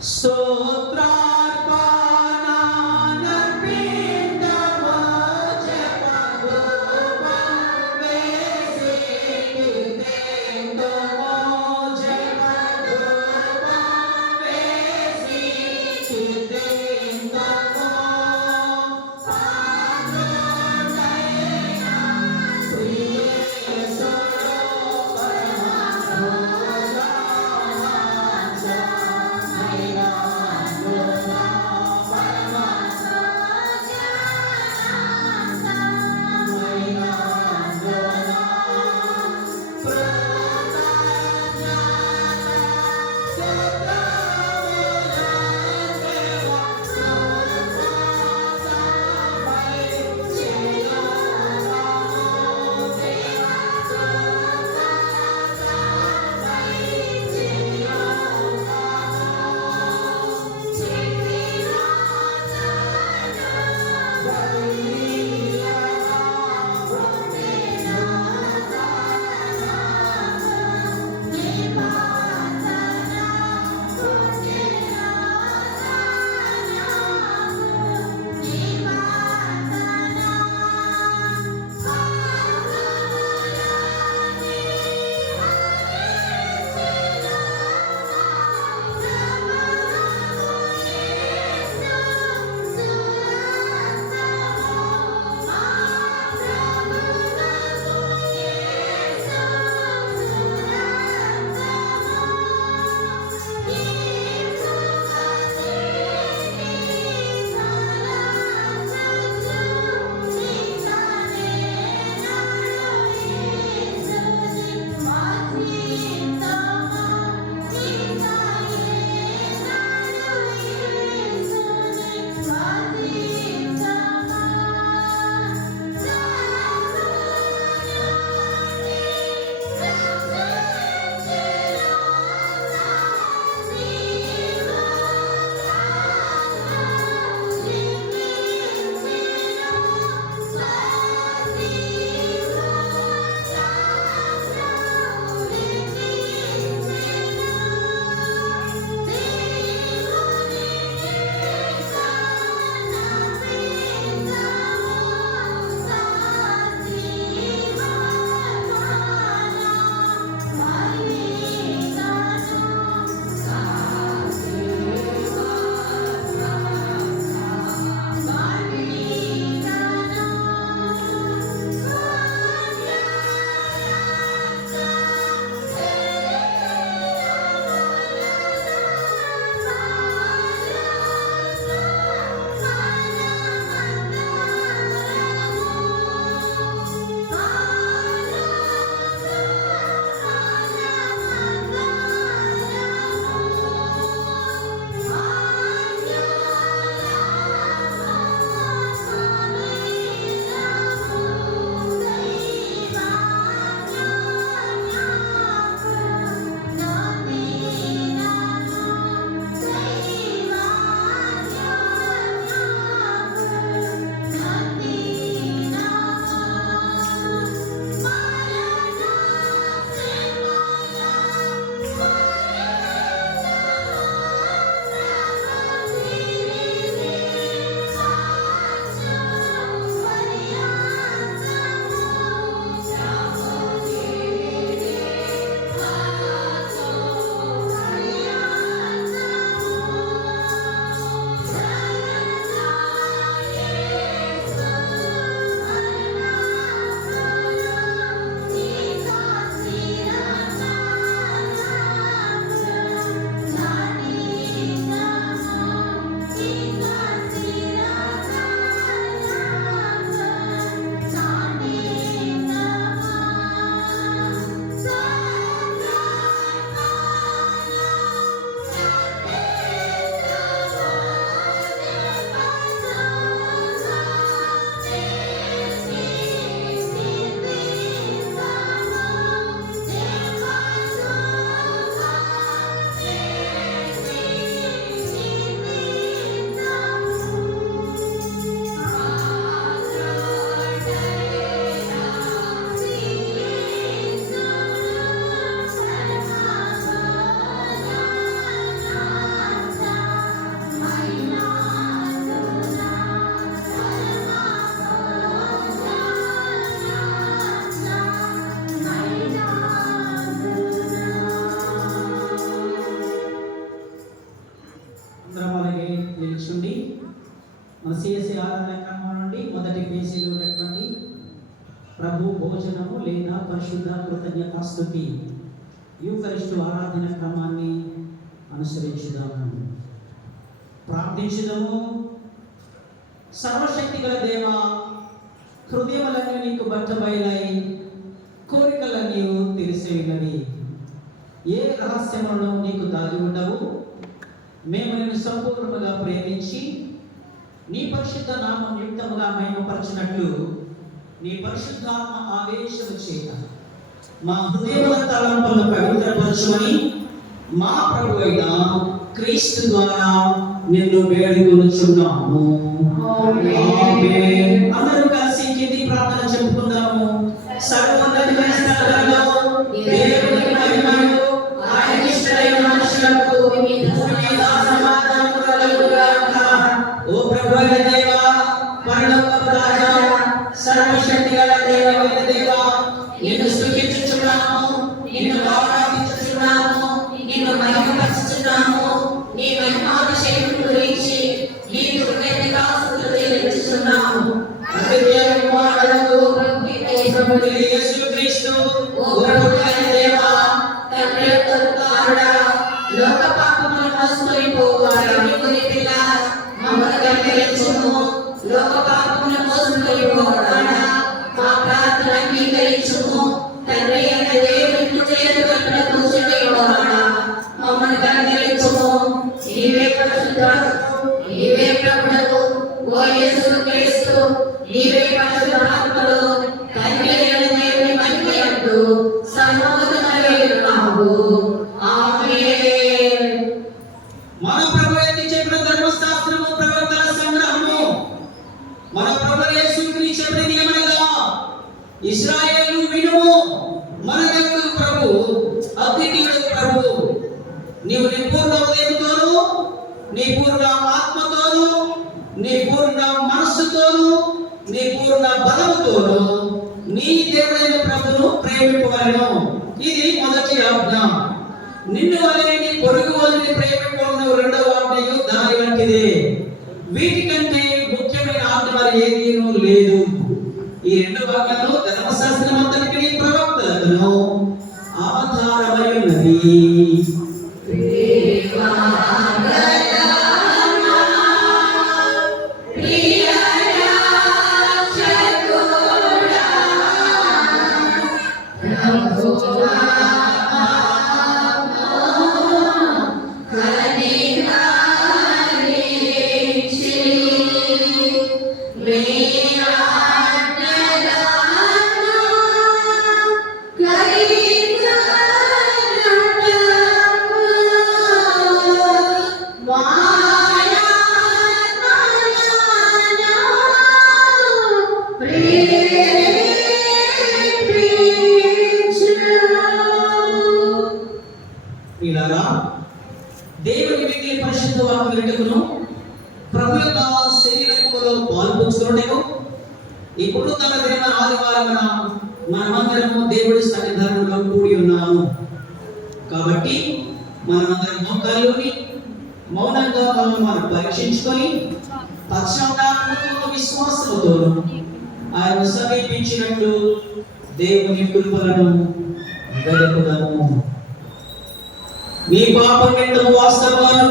soprar మన CSC ఆరాధన క్రమం నుండి మొదటి పేజీలో ఉన్నటువంటి ప్రభు భోజనము లేదా పరిశుద్ధ కృతజ్ఞతాస్తుతి. యూకరిస్టు ఆరాధన క్రమాన్ని అనుసరించుదాము. ప్రార్థించుదాము. సర్వశక్తి గల దేవ హృదయములన్నీ నీకు బట్టబయలై కోరికలన్నీ తెలిసేవినవి ఏ రహస్యములను నీకు దాగి ఉండవు. మేము నేను సంపూర్ణ నీ పరిశుద్ధ నామం యుక్తముగా మహిమపరచినట్లు నీ పరిశుద్ధాత్మ ఆవేశము చేత మా హృదయముల తలంపులను పవిత్రపరచుమని మా ప్రభు అయిన క్రీస్తు ద్వారా నిన్ను వేడుకొనుచున్నాము ఆమేన్. సర్వశక్తి గల దేవమైన దేవా నిన్ను స్తుతించుచున్నాము నిన్ను ఆరాధించుచున్నాము నిన్ను మహిమపరుచుచున్నాము నీ మహిమాభిషేకం గురించి నీకు కృతజ్ఞతాస్తుతులు చెల్లించుచున్నాము అందుకే ప్రభువైన యేసుక్రీస్తు ఓ ప్రభువైన నీ పూర్ణ ఆత్మతోను నీ పూర్ణ మనస్సుతోను నీ పూర్ణ బలముతోను నీ దేవుడైన ప్రభును ప్రేమింపవలను. ఇది మొదటి ఆజ్ఞ. నిన్ను వారిని నీ పొరుగు వారిని ప్రేమింపవలను రెండవ ఆజ్ఞయు దాని వంటిది. వీటికంటే ముఖ్యమైన ఆజ్ఞ మరి ఏదీనూ లేదు. ఈ రెండు భాగాలు ధర్మశాస్త్రం అంతటికి ప్రవక్తలను ఆధారమై ఉన్నది. ఇలాగా దేవుని మిగిలిన పరిశుద్ధ వాక్యం వినటకును ప్రభు యొక్క శరీరములో పాల్పంచుకున్నటకు ఇప్పుడు తన దిన ఆదివారమున మనమందరము దేవుడి సన్నిధానంలో కూడి ఉన్నాము. కాబట్టి మనమందరం మోకాళ్ళుని మౌనంగా మనం మనం పరీక్షించుకొని పశ్చాత్తాపంతో విశ్వాసముతో ఆయన సమీపించినట్లు దేవుని కృపలను వెతుకుదాము మీ పాపం నిమిత్తము వాస్తవాలను